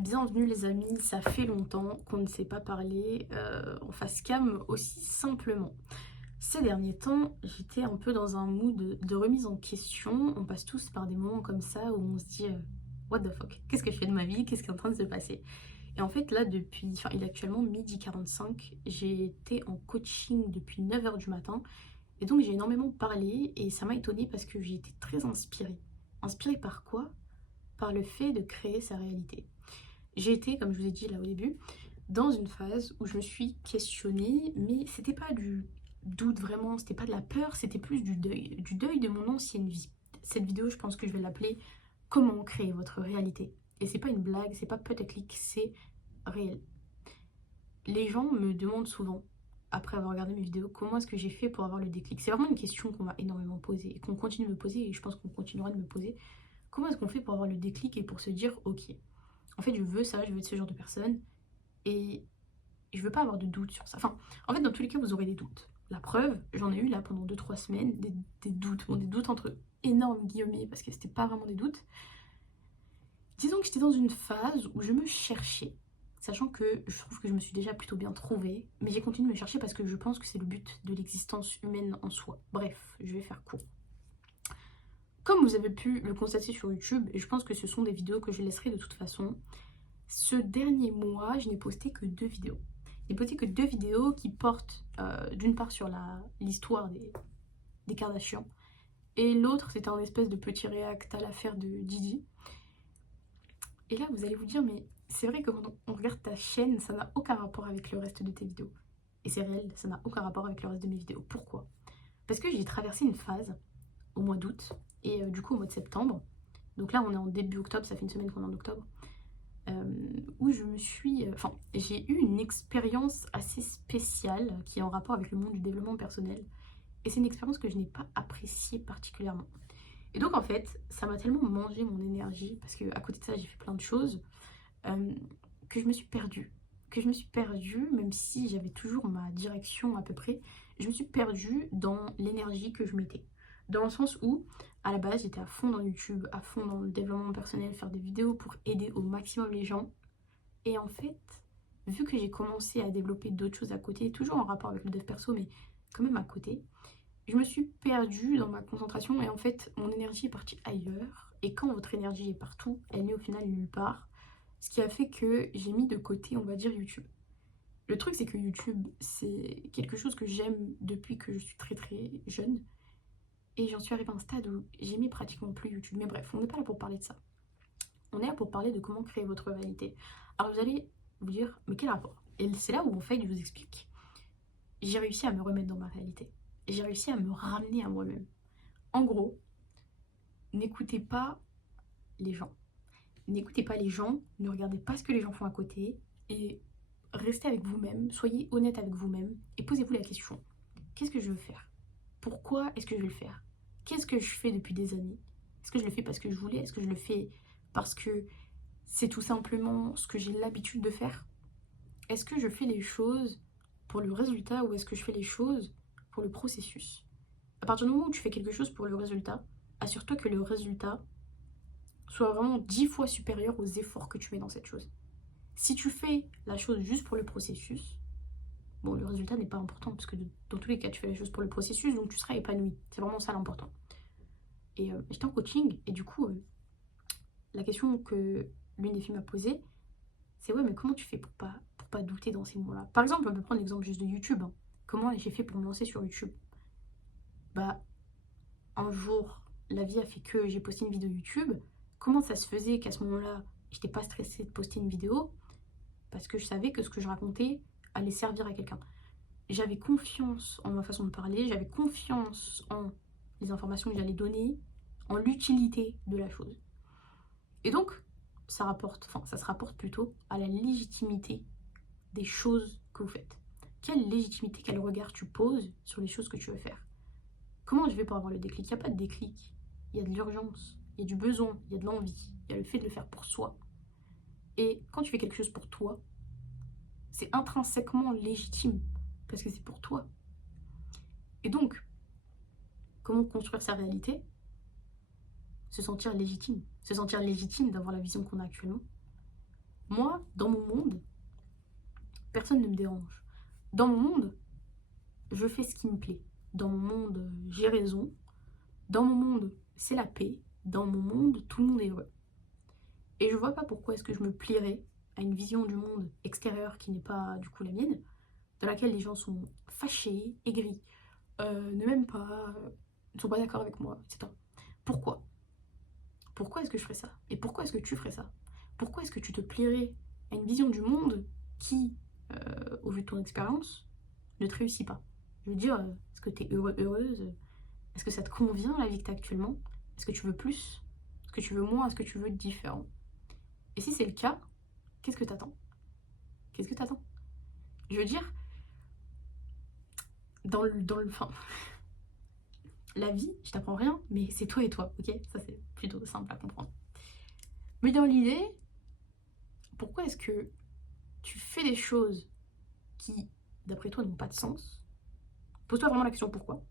Bienvenue les amis, ça fait longtemps qu'on ne s'est pas parlé en face cam aussi simplement. Ces derniers temps, j'étais un peu dans un mood de remise en question. On passe tous par des moments comme ça où on se dit what the fuck, qu'est-ce que je fais de ma vie, qu'est-ce qui est en train de se passer? Et en fait là il est actuellement 12h45, j'ai été en coaching depuis 9h du matin et donc j'ai énormément parlé et ça m'a étonnée parce que j'ai été très inspirée. Inspirée par quoi? Par le fait de créer sa réalité. J'ai été, comme je vous ai dit là au début, dans une phase où je me suis questionnée, mais c'était pas du doute vraiment, c'était pas de la peur, c'était plus du deuil de mon ancienne vie. Cette vidéo, je pense que je vais l'appeler Comment créer votre réalité. Et c'est pas une blague, c'est pas putaclic, c'est réel. Les gens me demandent souvent, après avoir regardé mes vidéos, comment est-ce que j'ai fait pour avoir le déclic. C'est vraiment une question qu'on m'a énormément posée et qu'on continue de me poser et je pense qu'on continuera de me poser. Comment est-ce qu'on fait pour avoir le déclic et pour se dire ok, en fait je veux ça, je veux être ce genre de personne et je veux pas avoir de doutes sur ça. Enfin, en fait, dans tous les cas, vous aurez des doutes. La preuve, j'en ai eu là pendant 2 3 semaines, des doutes. Bon, des doutes entre énormes guillemets, parce que c'était pas vraiment des doutes. Disons que j'étais dans une phase où je me cherchais, sachant que je trouve que je me suis déjà plutôt bien trouvée, mais j'ai continué de me chercher parce que je pense que c'est le but de l'existence humaine en soi. Bref, je vais faire court. Comme vous avez pu le constater sur YouTube, et je pense que ce sont des vidéos que je laisserai de toute façon, ce dernier mois, je n'ai posté que 2 vidéos. Je n'ai posté que 2 vidéos qui portent d'une part sur l'histoire des Kardashians, et l'autre c'était un espèce de petit réact à l'affaire de Didi. Et là vous allez vous dire, mais c'est vrai que quand on regarde ta chaîne, ça n'a aucun rapport avec le reste de tes vidéos. Et c'est réel, ça n'a aucun rapport avec le reste de mes vidéos. Pourquoi? Parce que j'ai traversé une phase au mois d'août, et du coup au mois de septembre. Donc là on est en début octobre, ça fait une semaine qu'on est en octobre. Où je me suis... Enfin, j'ai eu une expérience assez spéciale qui est en rapport avec le monde du développement personnel. Et c'est une expérience que je n'ai pas appréciée particulièrement. Et donc en fait, ça m'a tellement mangé mon énergie, parce qu'à côté de ça, j'ai fait plein de choses, euh, que je me suis perdue. Que je me suis perdue, même si j'avais toujours ma direction à peu près, je me suis perdue dans l'énergie que je mettais. Dans le sens où, à la base, j'étais à fond dans YouTube, à fond dans le développement personnel, faire des vidéos pour aider au maximum les gens. Et en fait, vu que j'ai commencé à développer d'autres choses à côté, toujours en rapport avec le dev perso, mais quand même à côté, je me suis perdue dans ma concentration et en fait, mon énergie est partie ailleurs. Et quand votre énergie est partout, elle n'est au final nulle part. Ce qui a fait que j'ai mis de côté, on va dire, YouTube. Le truc, c'est que YouTube, c'est quelque chose que j'aime depuis que je suis très très jeune. Et j'en suis arrivée à un stade où j'aimais pratiquement plus YouTube. Mais bref, on n'est pas là pour parler de ça. On est là pour parler de comment créer votre réalité. Alors vous allez vous dire, mais quel rapport? Et c'est là où en fait je vous explique. J'ai réussi à me remettre dans ma réalité. Et j'ai réussi à me ramener à moi-même. En gros, n'écoutez pas les gens. N'écoutez pas les gens, ne regardez pas ce que les gens font à côté et restez avec vous-même, soyez honnête avec vous-même et posez-vous la question. Qu'est-ce que je veux faire? Pourquoi est-ce que je vais le faire? Qu'est-ce que je fais depuis des années? Est-ce que je le fais parce que je voulais? Est-ce que je le fais parce que c'est tout simplement ce que j'ai l'habitude de faire? Est-ce que je fais les choses pour le résultat ou est-ce que je fais les choses pour le processus? À partir du moment où tu fais quelque chose pour le résultat, assure-toi que le résultat soit vraiment 10 fois supérieur aux efforts que tu mets dans cette chose. Si tu fais la chose juste pour le processus, bon, le résultat n'est pas important parce que dans tous les cas, tu fais la chose pour le processus, donc tu seras épanoui. C'est vraiment ça l'important. Et j'étais en coaching et du coup, la question que l'une des filles m'a posée, c'est ouais, mais comment tu fais pour pas douter dans ces moments-là? Par exemple, on peut prendre l'exemple juste de YouTube, hein. Comment j'ai fait pour me lancer sur YouTube? Bah, un jour, la vie a fait que j'ai posté une vidéo YouTube. Comment ça se faisait qu'à ce moment-là, j'étais pas stressée de poster une vidéo? Parce que je savais que ce que je racontais allait servir à quelqu'un. J'avais confiance en ma façon de parler, j'avais confiance en les informations que j'allais donner, en l'utilité de la chose. Et donc, ça se rapporte plutôt à la légitimité des choses que vous faites. Quelle légitimité, quel regard tu poses sur les choses que tu veux faire? Comment je vais pour avoir le déclic? Il n'y a pas de déclic, il y a de l'urgence, il y a du besoin, il y a de l'envie, il y a le fait de le faire pour soi. Et quand tu fais quelque chose pour toi, c'est intrinsèquement légitime, parce que c'est pour toi. Et donc, comment construire sa réalité? Se sentir légitime. Se sentir légitime d'avoir la vision qu'on a actuellement. Moi, dans mon monde, personne ne me dérange. Dans mon monde, je fais ce qui me plaît. Dans mon monde, j'ai raison. Dans mon monde, c'est la paix. Dans mon monde, tout le monde est heureux. Et je vois pas pourquoi est-ce que je me plierais à une vision du monde extérieur qui n'est pas du coup la mienne, dans laquelle les gens sont fâchés, aigris, ne m'aiment pas, ne sont pas d'accord avec moi, etc. Pourquoi? Pourquoi est-ce que je ferais ça? Et pourquoi est-ce que tu ferais ça? Pourquoi est-ce que tu te plierais à une vision du monde qui, au vu de ton expérience, ne te réussit pas? Je veux dire, est-ce que tu es heureux, heureuse? Est-ce que ça te convient la vie que tu as actuellement? Est-ce que tu veux plus? Est-ce que tu veux moins? Est-ce que tu veux différent? Et si c'est le cas, qu'est-ce que t'attends? Qu'est-ce que t'attends? Je veux dire, enfin, la vie, je t'apprends rien, mais c'est toi et toi, ok? Ça c'est plutôt simple à comprendre. Mais dans l'idée, pourquoi est-ce que tu fais des choses qui, d'après toi, n'ont pas de sens? Pose-toi vraiment la question pourquoi.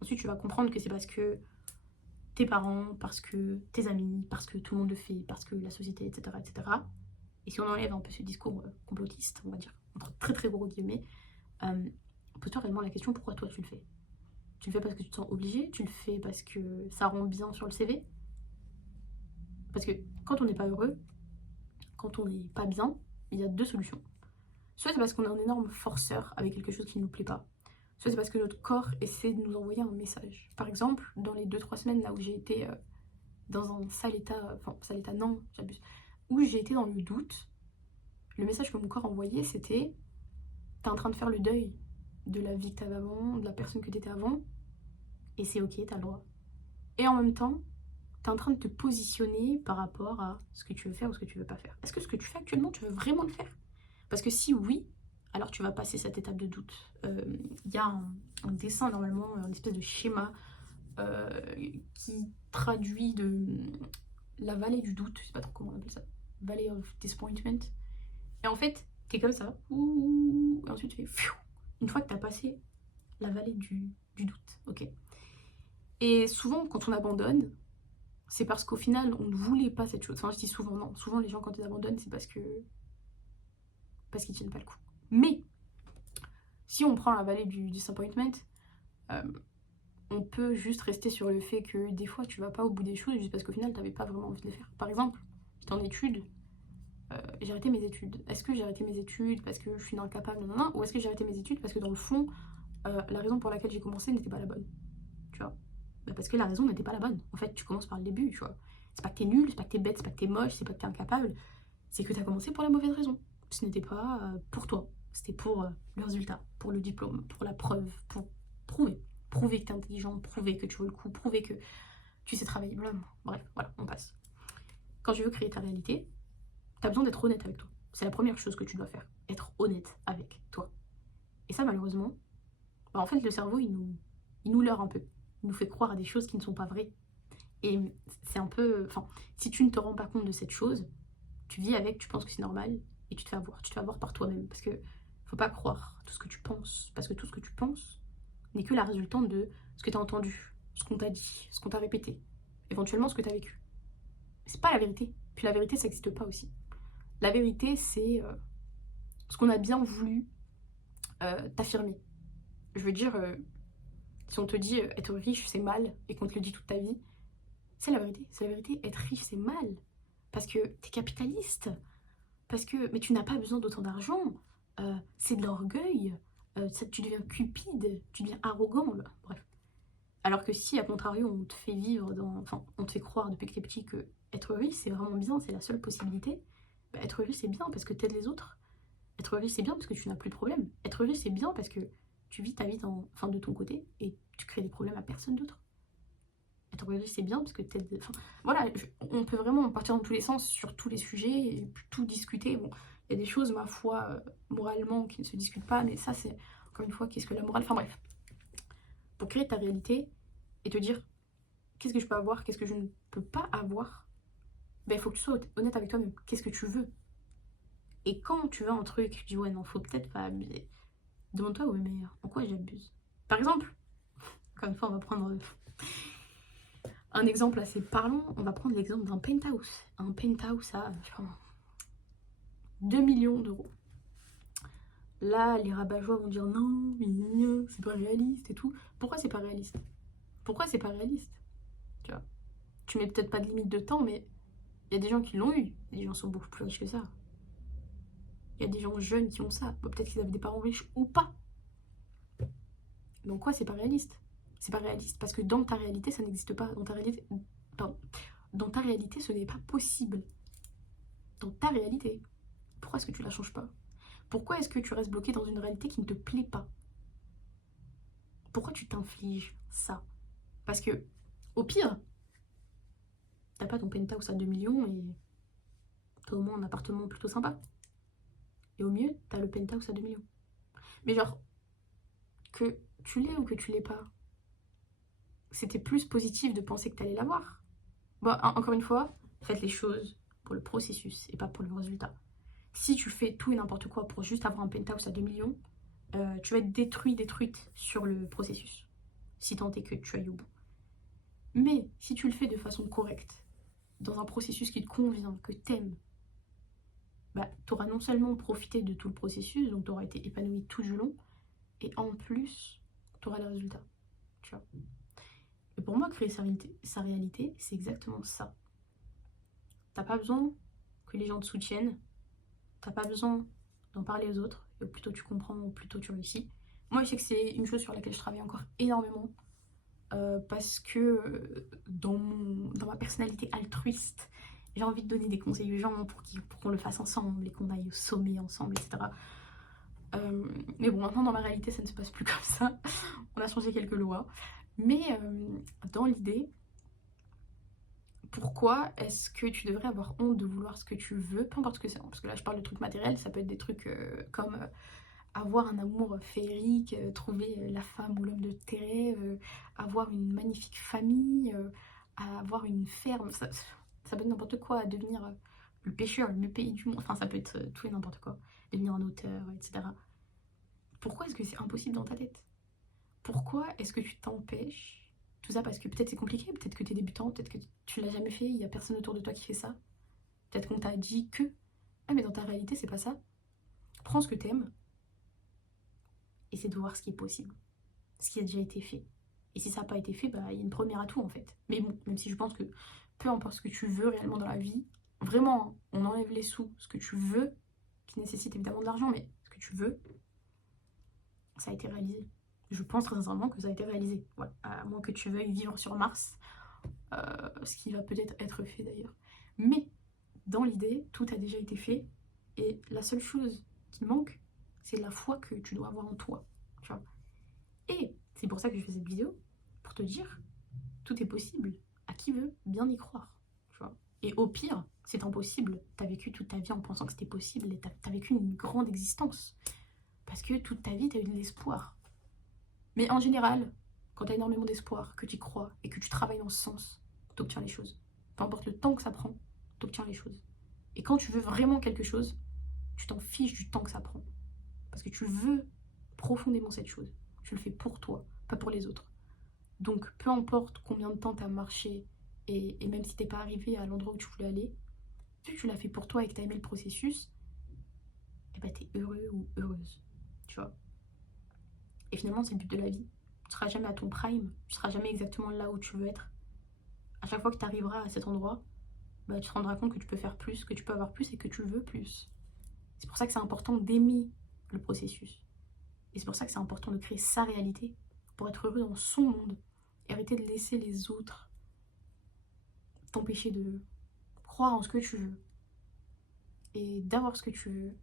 Ensuite, tu vas comprendre que c'est parce que tes parents, parce que tes amis, parce que tout le monde le fait, parce que la société, etc. etc. Et si on enlève un peu ce discours complotiste, on va dire, entre très très gros guillemets, pose-toi réellement la question pourquoi toi tu le fais. Tu le fais parce que tu te sens obligé, tu le fais parce que ça rend bien sur le CV. Parce que quand on n'est pas heureux, quand on n'est pas bien, il y a deux solutions. Soit c'est parce qu'on est un énorme forceur avec quelque chose qui ne nous plaît pas, soit c'est parce que notre corps essaie de nous envoyer un message. Par exemple, dans les 2-3 semaines là où j'ai été dans un sale état, enfin sale état non, j'abuse, où j'ai été dans le doute, le message que mon corps envoyait c'était t'es en train de faire le deuil de la vie que t'avais avant, de la personne que t'étais avant, et c'est ok, t'as le droit. Et en même temps, t'es en train de te positionner par rapport à ce que tu veux faire ou ce que tu veux pas faire. Est-ce que ce que tu fais actuellement, tu veux vraiment le faire? Parce que si oui, alors tu vas passer cette étape de doute. Il y a un dessin normalement, un espèce de schéma qui traduit de la vallée du doute, je sais pas trop comment on appelle ça, Valley of Disappointment. Et en fait, t'es comme ça, ouh, et ensuite tu fais pfiou, une fois que t'as passé la vallée du doute, ok. Et souvent, quand on abandonne, c'est parce qu'au final, on ne voulait pas cette chose. Enfin, je dis souvent, non. Souvent, les gens, quand ils abandonnent, c'est parce qu'ils tiennent pas le coup. Mais, si on prend la vallée du disappointment, euh, on peut juste rester sur le fait que des fois, tu vas pas au bout des choses juste parce qu'au final, t'avais pas vraiment envie de les faire. Par exemple, j'étais en études, j'ai arrêté mes études. Est-ce que j'ai arrêté mes études parce que je suis incapable, non, ou est-ce que j'ai arrêté mes études parce que dans le fond, la raison pour laquelle j'ai commencé n'était pas la bonne, tu vois? Bah parce que la raison n'était pas la bonne. En fait, tu commences par le début, tu vois. C'est pas que t'es nul, c'est pas que t'es bête, c'est pas que t'es moche, c'est pas que t'es incapable. C'est que t'as commencé pour la mauvaise raison. Ce n'était pas pour toi. C'était pour le résultat, pour le diplôme, pour la preuve, pour prouver. Prouver que t'es intelligent, prouver que tu veux le coup, prouver que tu sais travailler. Bref, voilà, on passe. Quand tu veux créer ta réalité, t'as besoin d'être honnête avec toi. C'est la première chose que tu dois faire. Être honnête avec toi. Et ça, malheureusement, bah, en fait, le cerveau, il nous leurre un peu. Il nous fait croire à des choses qui ne sont pas vraies. Et c'est un peu... Enfin, si tu ne te rends pas compte de cette chose, tu vis avec, tu penses que c'est normal, et tu te fais avoir. Tu te fais avoir par toi-même. Parce que faut pas croire tout ce que tu penses. Parce que tout ce que tu penses n'est que la résultante de ce que tu as entendu, ce qu'on t'a dit, ce qu'on t'a répété, éventuellement ce que tu as vécu. C'est pas la vérité. Puis la vérité, ça n'existe pas aussi. La vérité, c'est ce qu'on a bien voulu t'affirmer. Je veux dire, si on te dit être riche, c'est mal, et qu'on te le dit toute ta vie, c'est la vérité. C'est la vérité. Être riche, c'est mal. Parce que t'es capitaliste. Parce que, mais tu n'as pas besoin d'autant d'argent. C'est de l'orgueil. Tu deviens cupide. Tu deviens arrogant. Là. Bref. Alors que si, à contrario, on te fait vivre enfin, on te fait croire depuis que t'es petit que être riche, c'est vraiment bien, c'est la seule possibilité. Bah, être riche, c'est bien parce que t'aides les autres. Être riche, c'est bien parce que tu n'as plus de problème. Être riche, c'est bien parce que tu vis ta vie enfin, de ton côté et tu crées des problèmes à personne d'autre. Être riche, c'est bien parce que t'aides... Enfin, voilà, on peut vraiment partir dans tous les sens sur tous les sujets et tout discuter. Bon, il y a des choses, ma foi, moralement, qui ne se discutent pas, mais ça, c'est, encore une fois, qu'est-ce que la morale? Enfin bref. Pour créer ta réalité et te dire qu'est-ce que je peux avoir, qu'est-ce que je ne peux pas avoir, ben, il faut que tu sois honnête avec toi-même. Qu'est-ce que tu veux? Et quand tu veux un truc, tu dis ouais, non, faut peut-être pas abuser. Demande-toi, ouais, mais en quoi j'abuse? Par exemple, encore une fois, on va prendre un exemple assez parlant. On va prendre l'exemple d'un penthouse. Un penthouse à, je sais pas, 2 millions d'euros. Là, les rabat-joie vont dire non, mais c'est pas réaliste et tout. Pourquoi c'est pas réaliste? Pourquoi c'est pas réaliste? Tu vois, tu mets peut-être pas de limite de temps, mais il y a des gens qui l'ont eu. Les gens sont beaucoup plus riches que ça. Il y a des gens jeunes qui ont ça. Bon, peut-être qu'ils avaient des parents riches ou pas. Donc quoi, c'est pas réaliste? C'est pas réaliste parce que dans ta réalité, ça n'existe pas. Dans ta réalité, pardon. Dans ta réalité, ce n'est pas possible. Dans ta réalité. Pourquoi est-ce que tu la changes pas? Pourquoi est-ce que tu restes bloqué dans une réalité qui ne te plaît pas? Pourquoi tu t'infliges ça? Parce que, au pire, t'as pas ton penthouse à 2 millions et t'as au moins un appartement plutôt sympa. Et au mieux, t'as le penthouse à 2 millions. Mais genre, que tu l'aies ou que tu l'aies pas, c'était plus positif de penser que t'allais l'avoir. Bon, encore une fois, faites les choses pour le processus et pas pour le résultat. Si tu fais tout et n'importe quoi pour juste avoir un penthouse à 2 millions, tu vas être détruite sur le processus. Si tant est que tu ailles au bout. Mais si tu le fais de façon correcte, dans un processus qui te convient, que t'aimes, bah, tu auras non seulement profité de tout le processus, donc tu auras été épanoui tout du long, et en plus, tu auras les résultats. Tu vois. Et pour moi, créer sa réalité, c'est exactement ça. T'as pas besoin que les gens te soutiennent, t'as pas besoin d'en parler aux autres, et au plus tôt tu comprends, au plus tôt tu réussis. Moi, je sais que c'est une chose sur laquelle je travaille encore énormément, parce que dans ma personnalité altruiste, j'ai envie de donner des conseils aux gens pour qu'on le fasse ensemble et qu'on aille au sommet ensemble, etc. Mais bon, maintenant dans ma réalité, ça ne se passe plus comme ça. On a changé quelques lois. Mais dans l'idée, pourquoi est-ce que tu devrais avoir honte de vouloir ce que tu veux, peu importe ce que c'est, hein, parce que là je parle de trucs matériels, ça peut être des trucs comme avoir un amour féerique, trouver la femme ou l'homme de tes rêves, avoir une magnifique famille, avoir une ferme, ça peut être n'importe quoi, devenir le pêcheur, le pays du monde, enfin ça peut être tout et n'importe quoi, devenir un auteur, etc. Pourquoi est-ce que c'est impossible dans ta tête? Pourquoi est-ce que tu t'empêches? Tout ça parce que peut-être c'est compliqué, peut-être que tu es débutant, peut-être que tu l'as jamais fait, il n'y a personne autour de toi qui fait ça. Peut-être qu'on t'a dit que... Ah mais dans ta réalité c'est pas ça. Prends ce que t'aimes, essaie de voir ce qui est possible, ce qui a déjà été fait. Et si ça n'a pas été fait, bah il y a une première atout en fait. Mais bon, même si je pense que peu importe ce que tu veux réellement dans la vie, vraiment, hein, on enlève les sous, ce que tu veux, qui nécessite évidemment de l'argent, mais ce que tu veux, ça a été réalisé. Je pense très sincèrement que ça a été réalisé. Voilà. À moins que tu veuilles vivre sur Mars, ce qui va peut-être être fait d'ailleurs. Mais dans l'idée, tout a déjà été fait. Et la seule chose qui manque, c'est la foi que tu dois avoir en toi. Tu vois. Et c'est pour ça que je fais cette vidéo, pour te dire, tout est possible. À qui veut bien y croire. Tu vois. Et au pire, c'est impossible. T'as vécu toute ta vie en pensant que c'était possible et t'as vécu une grande existence. Parce que toute ta vie, t'as eu de l'espoir. Mais en général, quand tu as énormément d'espoir, que tu y crois et que tu travailles dans ce sens, tu obtiens les choses. Peu importe le temps que ça prend, tu obtiens les choses. Et quand tu veux vraiment quelque chose, tu t'en fiches du temps que ça prend. Parce que tu veux profondément cette chose. Tu le fais pour toi, pas pour les autres. Donc, peu importe combien de temps tu as marché et même si t'es pas arrivé à l'endroit où tu voulais aller, vu que tu l'as fait pour toi et que tu as aimé le processus, eh ben, tu es heureux ou heureuse. Tu vois. Et finalement, c'est le but de la vie. Tu seras jamais à ton prime, tu seras jamais exactement là où tu veux être. À chaque fois que tu arriveras à cet endroit, bah, tu te rendras compte que tu peux faire plus, que tu peux avoir plus et que tu veux plus. C'est pour ça que c'est important d'aimer le processus. Et c'est pour ça que c'est important de créer sa réalité pour être heureux dans son monde et arrêter de laisser les autres t'empêcher de croire en ce que tu veux et d'avoir ce que tu veux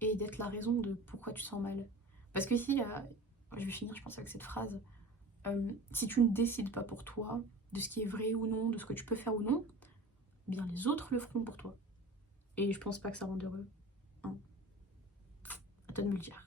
et d'être la raison de pourquoi tu te sens mal. Parce que si, je vais finir je pense avec cette phrase, si tu ne décides pas pour toi de ce qui est vrai ou non, de ce que tu peux faire ou non, eh bien les autres le feront pour toi. Et je pense pas que ça rende heureux. Hein. À toi de me le dire.